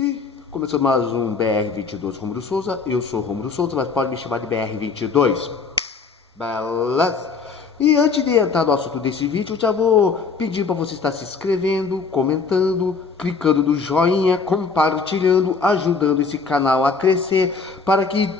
E começou mais um BR22 Romulo Souza. Eu sou Romulo Souza, mas pode me chamar de BR22. Beleza? E antes de entrar no assunto desse vídeo, eu já vou pedir para você estar se inscrevendo, comentando, clicando no joinha, compartilhando, ajudando esse canal a crescer, para que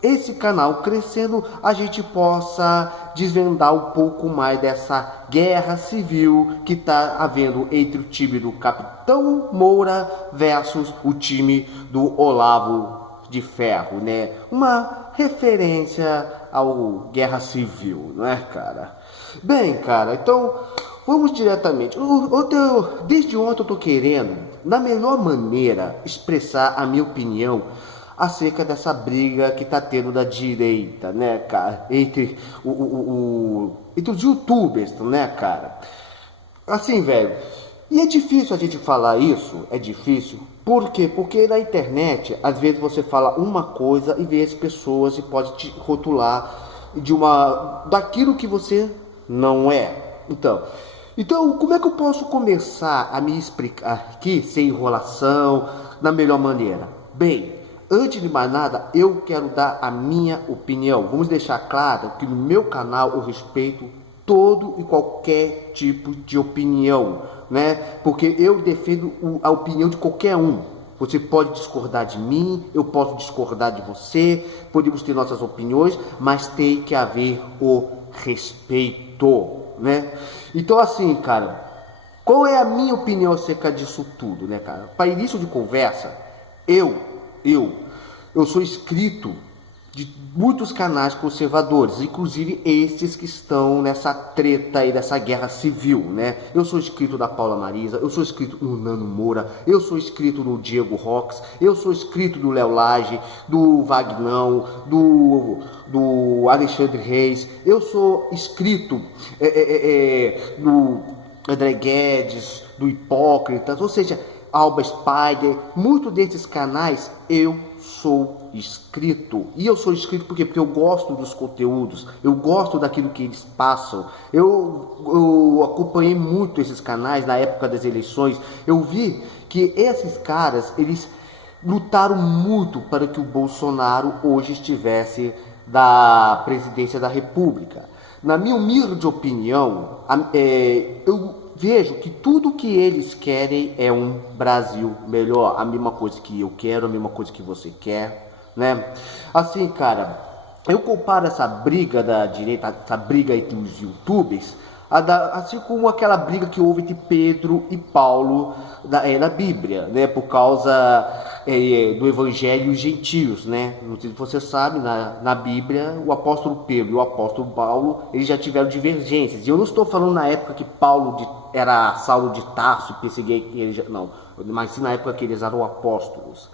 esse canal crescendo, a gente possa desvendar um pouco mais dessa guerra civil que está havendo entre o time do Capitão Moura versus o time do Olavo de Ferro, né? Uma referência ao Guerra Civil, não é, cara? Bem, cara, então vamos diretamente. Desde ontem eu tô querendo, da melhor maneira, expressar a minha opinião acerca dessa briga que tá tendo da direita, né, cara? Entre os youtubers, né, cara? Assim, velho. E é difícil a gente falar isso, é difícil. Por quê? Porque na internet, às vezes você fala uma coisa e vê as pessoas e pode te rotular daquilo que você não é. Então, como é que eu posso começar a me explicar aqui, sem enrolação, da melhor maneira? Bem, antes de mais nada, eu quero dar a minha opinião. Vamos deixar claro que no meu canal eu respeito todo e qualquer tipo de opinião, né? Porque eu defendo a opinião de qualquer um. Você pode discordar de mim, eu posso discordar de você, podemos ter nossas opiniões, mas tem que haver o respeito, né? Então, assim, cara, qual é a minha opinião acerca disso tudo, né, cara? Para início de conversa, eu sou inscrito de muitos canais conservadores, inclusive esses que estão nessa treta aí, dessa guerra civil, né? Eu sou inscrito da Paula Marisa, eu sou inscrito no Nando Moura, eu sou inscrito no Diego Rox, eu sou inscrito do Léo Lage, do Vagnão, do Alexandre Reis, eu sou inscrito do André Guedes, do Hipócritas, ou seja, Alba Spider, muitos desses canais eu sou inscrito. E eu sou inscrito por quê? Porque eu gosto dos conteúdos, eu gosto daquilo que eles passam. Eu acompanhei muito esses canais na época das eleições. Eu vi que esses caras, eles lutaram muito para que o Bolsonaro hoje estivesse da presidência da República. Na minha humilde opinião, eu vejo que tudo que eles querem é um Brasil melhor, a mesma coisa que eu quero, a mesma coisa que você quer, né? Assim, cara, eu comparo essa briga da direita, essa briga entre os youtubers, assim como aquela briga que houve entre Pedro e Paulo na Bíblia, né? Por causa do Evangelho e os gentios, né? Não sei se você sabe, na Bíblia, o apóstolo Pedro e o apóstolo Paulo, eles já tiveram divergências. E eu não estou falando na época que era Saulo de Tarso, perseguia eles, não, mas sim na época que eles eram apóstolos.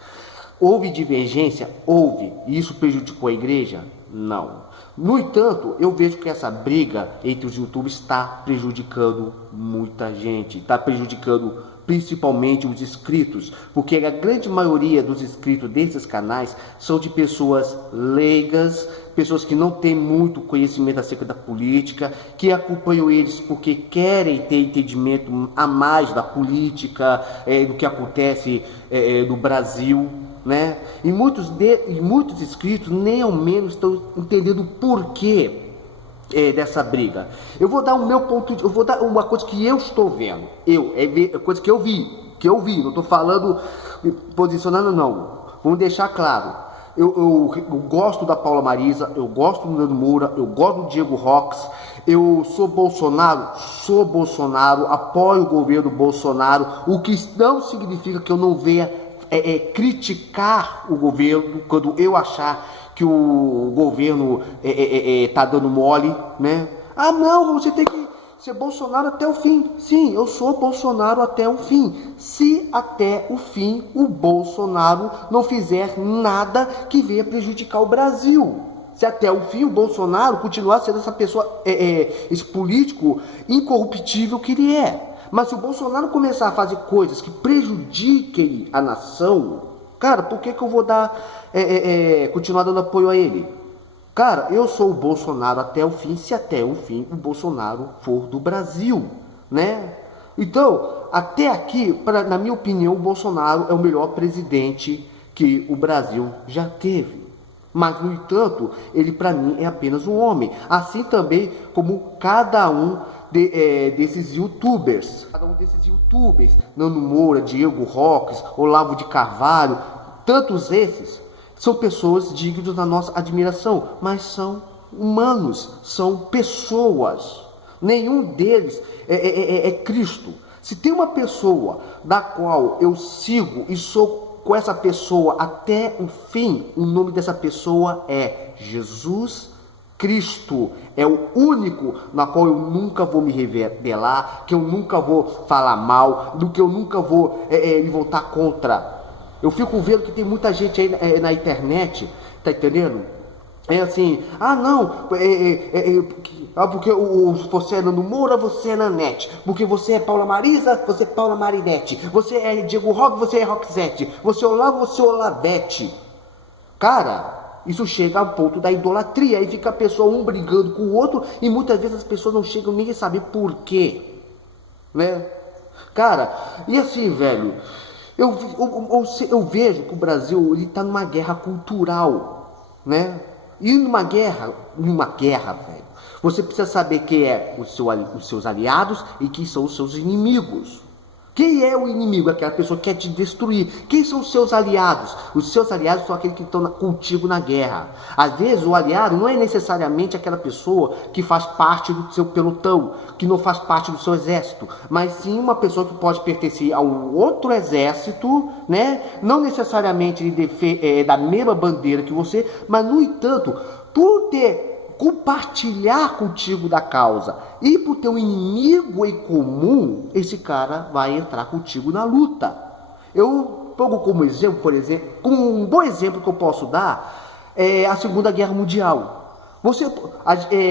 Houve divergência? Houve. E isso prejudicou a igreja? Não. No entanto, eu vejo que essa briga entre os youtubers está prejudicando muita gente, está prejudicando principalmente os inscritos, porque a grande maioria dos inscritos desses canais são de pessoas leigas, pessoas que não têm muito conhecimento acerca da política, que acompanham eles porque querem ter entendimento a mais da política, do que acontece no Brasil, né? E muitos inscritos nem ao menos estão entendendo o porquê dessa briga. Eu vou dar eu vou dar uma coisa que eu estou vendo, coisa que eu vi, não estou falando posicionando, não. Vamos deixar claro. Eu gosto da Paula Marisa, eu gosto do Nando Moura, eu gosto do Diego Rox, eu sou Bolsonaro, apoio o governo Bolsonaro, o que não significa que eu não venha criticar o governo quando eu achar que o governo tá dando mole, né? Ah, não, você tem que ser Bolsonaro até o fim. Sim, eu sou Bolsonaro até o fim. Se até o fim o Bolsonaro não fizer nada que venha prejudicar o Brasil. Se até o fim o Bolsonaro continuar sendo essa pessoa, esse político incorruptível que ele é. Mas se o Bolsonaro começar a fazer coisas que prejudiquem a nação, cara, por que eu vou continuar dando apoio a ele? Cara, eu sou o Bolsonaro até o fim, se até o fim o Bolsonaro for do Brasil, né? Então, até aqui, na minha opinião, o Bolsonaro é o melhor presidente que o Brasil já teve. Mas, no entanto, ele para mim é apenas um homem. Assim também como cada um desses youtubers. Cada um desses youtubers, Nando Moura, Diego Roques, Olavo de Carvalho, tantos esses, são pessoas dignas da nossa admiração, mas são humanos, são pessoas. Nenhum deles é Cristo. Se tem uma pessoa da qual eu sigo e sou com essa pessoa até o fim, o nome dessa pessoa é Jesus Cristo. É o único na qual eu nunca vou me rebelar, que eu nunca vou falar mal, do que eu nunca vou me voltar contra. Eu fico vendo que tem muita gente aí na internet, tá entendendo? É assim, porque você é Nando Moura, você é Nanete, porque você é Paula Marisa, você é Paula Marinete, você é Diego Roque, você é Roxette, você é Olavo, você é Olavete. Cara, isso chega ao ponto da idolatria, aí fica a pessoa um brigando com o outro, e muitas vezes as pessoas não chegam nem a saber por quê, né? Cara, e assim, velho, eu vejo que o Brasil, ele tá numa guerra cultural, né? E numa guerra, velho, você precisa saber quem é os seus aliados e quem são os seus inimigos. Quem é o inimigo? Aquela pessoa que quer te destruir. Quem são os seus aliados? Os seus aliados são aqueles que estão contigo na guerra. Às vezes o aliado não é necessariamente aquela pessoa que faz parte do seu pelotão, que não faz parte do seu exército, mas sim uma pessoa que pode pertencer a um outro exército, né? Não necessariamente da mesma bandeira que você, mas no entanto, por compartilhar contigo da causa e por ter um inimigo em comum, esse cara vai entrar contigo na luta. Eu pongo como exemplo, um bom exemplo que eu posso dar é a Segunda Guerra Mundial.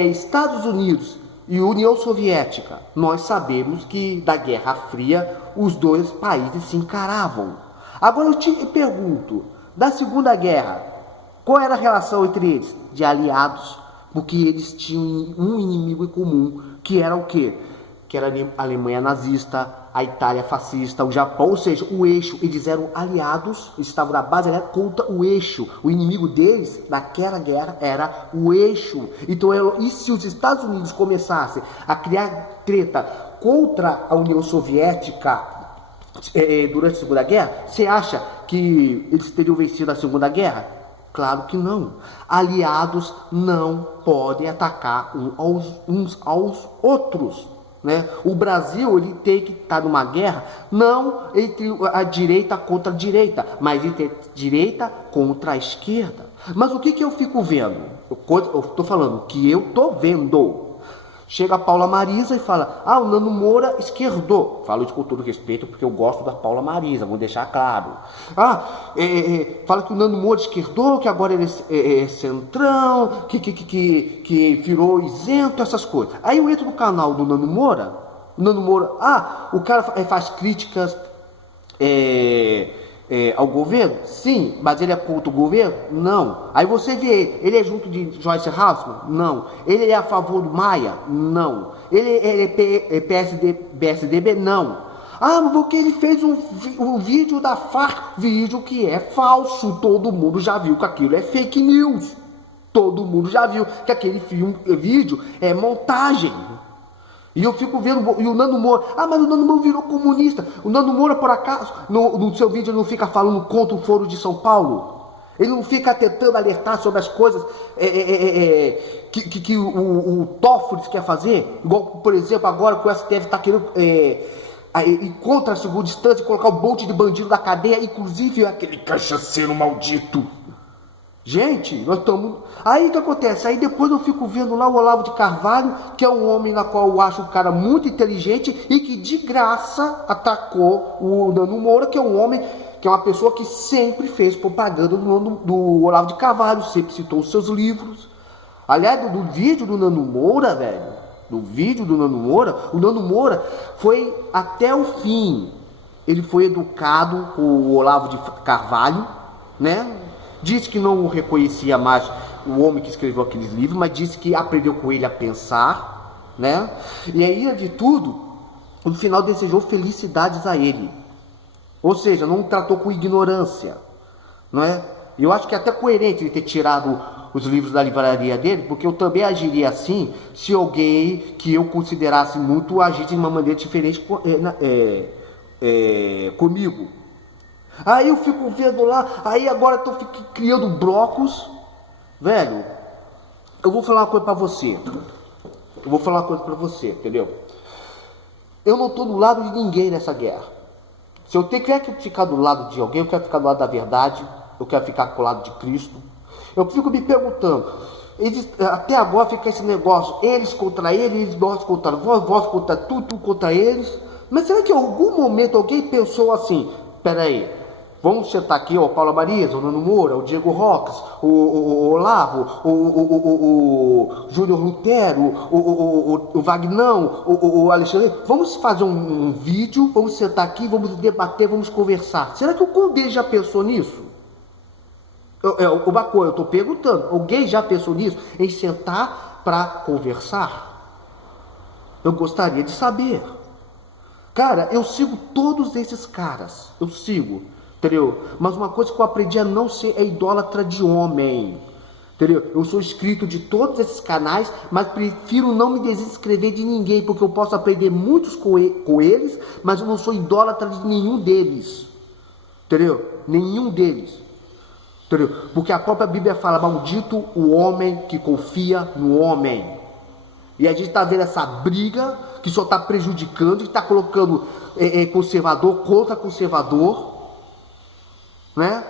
Estados Unidos e União Soviética, nós sabemos que da Guerra Fria os dois países se encaravam. Agora eu te pergunto, da Segunda Guerra, qual era a relação entre eles? De aliados. Porque eles tinham um inimigo em comum, que era o quê? Que era a Alemanha nazista, a Itália fascista, o Japão, ou seja, o eixo. Eles eram aliados, eles estavam na base contra o eixo. O inimigo deles, naquela guerra, era o eixo. Então, e se os Estados Unidos começassem a criar treta contra a União Soviética durante a Segunda Guerra, você acha que eles teriam vencido a Segunda Guerra? Claro que não. Aliados não podem atacar uns aos outros, né? O Brasil, ele tem que estar numa guerra não entre a direita contra a direita, mas entre a direita contra a esquerda. Mas o que eu fico vendo? Eu estou falando que eu estou vendo. Chega a Paula Marisa e fala, o Nando Moura esquerdou. Falo isso com todo respeito porque eu gosto da Paula Marisa, vou deixar claro. Fala que o Nando Moura esquerdou, que agora ele é centrão, que virou isento, essas coisas. Aí eu entro no canal do Nando Moura, o cara faz críticas ao governo? Sim, mas ele é contra o governo? Não. Aí você vê, ele é junto de Joyce Hasselman? Não. Ele é a favor do Maia? Não. Ele é PSDB? Não. Mas porque ele fez um vídeo da Farc, vídeo que é falso, todo mundo já viu que aquilo é fake news. Todo mundo já viu que aquele vídeo é montagem. E eu fico vendo, e o Nando Moura, mas o Nando Moura virou comunista. O Nando Moura, por acaso, no seu vídeo, ele não fica falando contra o Foro de São Paulo? Ele não fica tentando alertar sobre as coisas que o Toffoli quer fazer? Igual, por exemplo, agora que o STF está querendo ir contra a segunda instância, colocar um monte de bandido na cadeia, inclusive aquele cachaceiro maldito. Gente, nós estamos... Aí o que acontece? Aí depois eu fico vendo lá o Olavo de Carvalho, que é um homem na qual eu acho um cara muito inteligente e que de graça atacou o Nando Moura, que é um homem, que é uma pessoa que sempre fez propaganda do Olavo de Carvalho, sempre citou os seus livros. Aliás, do vídeo do Nando Moura, velho, o Nando Moura foi até o fim. Ele foi educado com o Olavo de Carvalho, né? Disse que não reconhecia mais o homem que escreveu aqueles livros, mas disse que aprendeu com ele a pensar, né? E aí, de tudo, no final desejou felicidades a ele. Ou seja, não tratou com ignorância, não é? Eu acho que é até coerente ele ter tirado os livros da livraria dele, porque eu também agiria assim se alguém que eu considerasse muito agisse de uma maneira diferente comigo. Aí eu fico vendo lá, aí agora eu tô criando blocos, velho. Eu vou falar uma coisa pra você. Entendeu? Eu não tô do lado de ninguém nessa guerra. Se eu quero ficar do lado de alguém, eu quero ficar do lado da verdade, eu quero ficar com o lado de Cristo. Eu fico me perguntando, até agora fica esse negócio, eles contra eles, nós contra vós contra tudo contra eles. Mas será que em algum momento alguém pensou assim, peraí, vamos sentar aqui, o Paula Marias, o Nano Moura, o Diego Roques, o Olavo, o Júnior Lutero, o Vagnão, o Alexandre. Vamos fazer um vídeo, vamos sentar aqui, vamos debater, vamos conversar. Será que o Condé já pensou nisso? O Bacô, eu estou perguntando, alguém já pensou nisso? Em sentar para conversar? Eu gostaria de saber. Cara, eu sigo todos esses caras, eu sigo. Entendeu? Mas uma coisa que eu aprendi a não ser é idólatra de homem. Entendeu? Eu sou inscrito de todos esses canais, mas prefiro não me desinscrever de ninguém, porque eu posso aprender muitos com eles, mas eu não sou idólatra de nenhum deles. Entendeu? Nenhum deles. Entendeu? Porque a própria Bíblia fala, maldito o homem que confia no homem. E a gente está vendo essa briga que só está prejudicando, e está colocando conservador contra conservador. Né?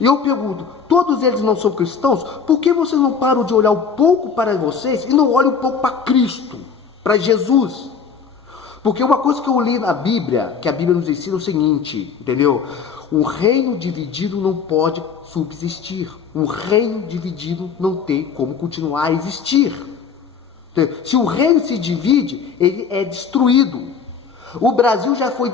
E eu pergunto, todos eles não são cristãos? Por que vocês não param de olhar um pouco para vocês e não olham um pouco para Cristo, para Jesus? Porque uma coisa que eu li na Bíblia, que a Bíblia nos ensina é o seguinte, entendeu? Um reino dividido não pode subsistir. Um reino dividido não tem como continuar a existir. Entendeu? Se o reino se divide, ele é destruído. O Brasil já foi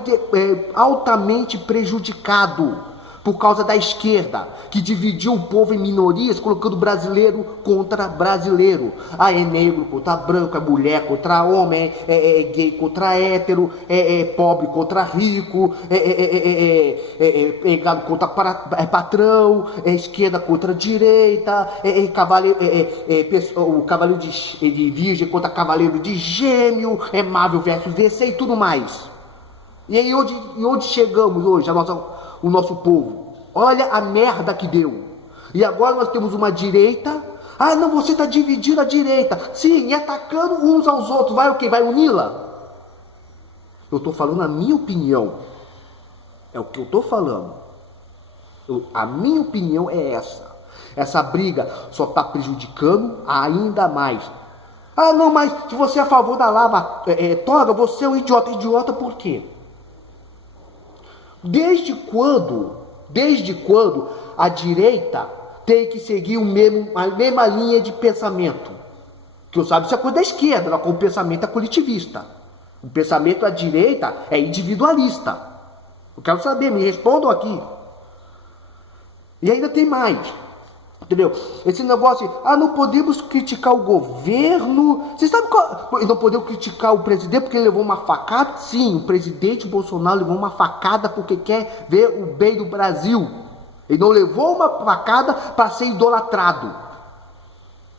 altamente prejudicado por causa da esquerda, que dividiu o povo em minorias, colocando brasileiro contra brasileiro. É negro contra branco, é mulher contra homem, é gay contra hétero, é pobre contra rico, é gado contra patrão, é esquerda contra direita, o cavaleiro de virgem contra cavaleiro de gêmeo, é Marvel versus DC e tudo mais. E aí onde chegamos hoje, o nosso povo? Olha a merda que deu. E agora nós temos uma direita. Ah, não, você está dividindo a direita. Sim, e atacando uns aos outros. Vai o quê? Vai uni-la? Eu estou falando a minha opinião. É o que eu estou falando. A minha opinião é essa. Essa briga só está prejudicando ainda mais. Ah, não, mas se você é a favor da lava toga, você é um idiota. Idiota por quê? Desde quando a direita tem que seguir a mesma linha de pensamento? Que eu sabe, isso é coisa da esquerda, o pensamento é coletivista. O pensamento da direita é individualista. Eu quero saber, me respondam aqui. E ainda tem mais. Entendeu? Esse negócio de, não podemos criticar o governo. Vocês sabem não podemos criticar o presidente porque ele levou uma facada? Sim, o presidente Bolsonaro levou uma facada porque quer ver o bem do Brasil. Ele não levou uma facada para ser idolatrado.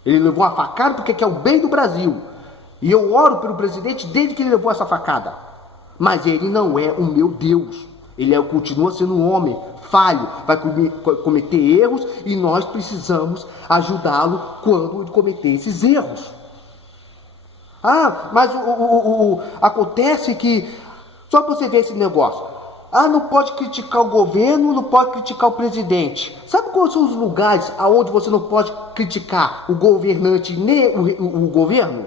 Ele levou uma facada porque quer o bem do Brasil. E eu oro pelo presidente desde que ele levou essa facada. Mas ele não é o meu Deus. Ele continua sendo um homem falho, vai cometer erros e nós precisamos ajudá-lo quando ele cometer esses erros. Mas acontece que, só para você ver esse negócio, não pode criticar o governo, não pode criticar o presidente. Sabe quais são os lugares onde você não pode criticar o governante nem o governo?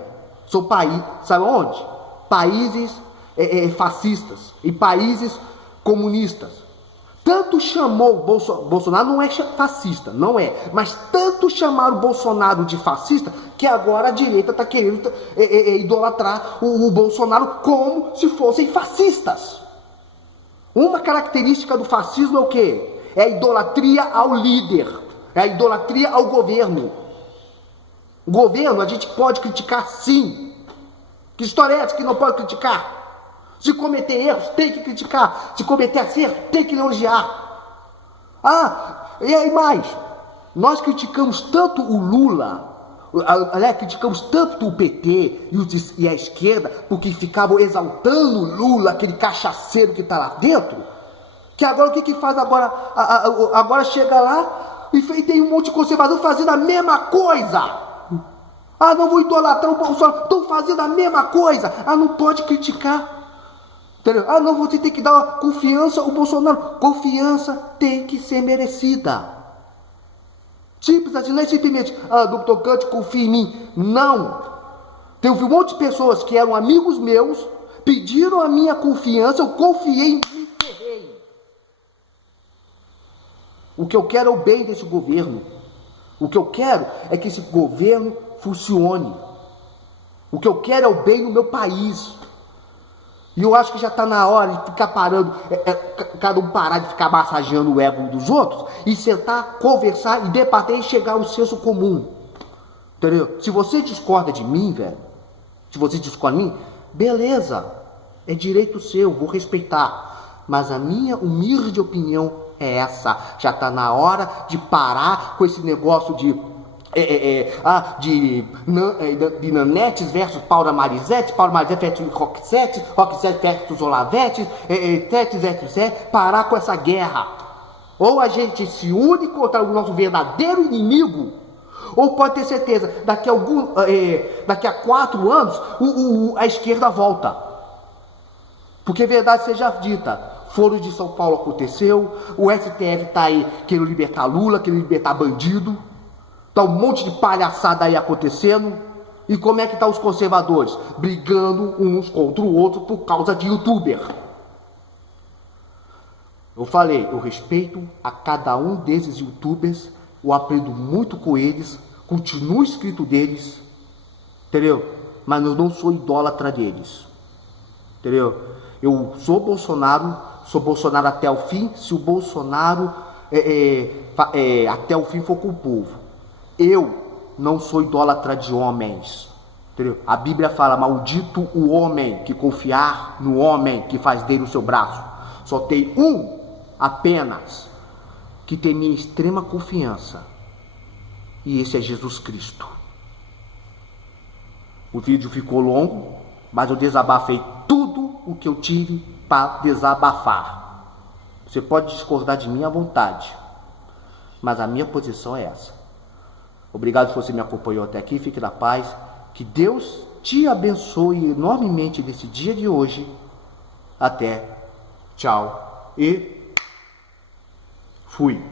São países, sabe onde? Países fascistas e países comunistas. Tanto chamou Bolsonaro, não é fascista, não é, mas tanto chamaram o Bolsonaro de fascista, que agora a direita está querendo idolatrar o Bolsonaro como se fossem fascistas. Uma característica do fascismo é o quê? É a idolatria ao líder, é a idolatria ao governo. O governo a gente pode criticar sim. Que história é essa que não pode criticar? Se cometer erros, tem que criticar. Se cometer acerto, tem que elogiar. E aí mais, nós criticamos tanto o Lula, criticamos tanto o PT e a esquerda, porque ficavam exaltando o Lula, aquele cachaceiro que está lá dentro, que agora o que faz agora? Agora chega lá e tem um monte de conservador fazendo a mesma coisa. Não vou idolatrar o Bolsonaro, estão fazendo a mesma coisa. Não pode criticar. Entendeu? Não, você tem que dar confiança ao Bolsonaro. Confiança tem que ser merecida. Simples assim, não é simplesmente, Dr. Tocante, confia em mim. Não. Teve um monte de pessoas que eram amigos meus, pediram a minha confiança, eu confiei e me ferrei. O que eu quero é o bem desse governo. O que eu quero é que esse governo funcione. O que eu quero é o bem no meu país. E eu acho que já está na hora de ficar parando, cada um parar de ficar massageando o ego dos outros e sentar, conversar e debater e chegar ao senso comum. Entendeu? Se você discorda de mim, velho, se você discorda de mim, beleza, é direito seu, vou respeitar. Mas a minha humilde opinião é essa. Já está na hora de parar com esse negócio de Nanetes versus Paula Marisete versus Roxette versus Olavete, Tete versus Zé, parar com essa guerra. Ou a gente se une contra o nosso verdadeiro inimigo, ou pode ter certeza, daqui a 4 anos, a esquerda volta. Porque verdade seja dita, Foro de São Paulo aconteceu, o STF está aí querendo libertar Lula, querendo libertar bandido. Tá um monte de palhaçada aí acontecendo. E como é que tá os conservadores? Brigando uns contra o outro por causa de youtuber. Eu falei, eu respeito a cada um desses youtubers, eu aprendo muito com eles, continuo inscrito deles, entendeu? Mas eu não sou idólatra deles, entendeu? Eu sou Bolsonaro até o fim, se o Bolsonaro até o fim for com o povo. Eu não sou idólatra de homens, entendeu? A Bíblia fala, maldito o homem que confiar no homem que faz dele o seu braço. Só tem um apenas que tem minha extrema confiança, e esse é Jesus Cristo. O vídeo ficou longo, mas eu desabafei tudo o que eu tive para desabafar. Você pode discordar de mim à vontade, mas a minha posição é essa. Obrigado se você me acompanhou até aqui, fique na paz, que Deus te abençoe enormemente nesse dia de hoje. Até, tchau e fui.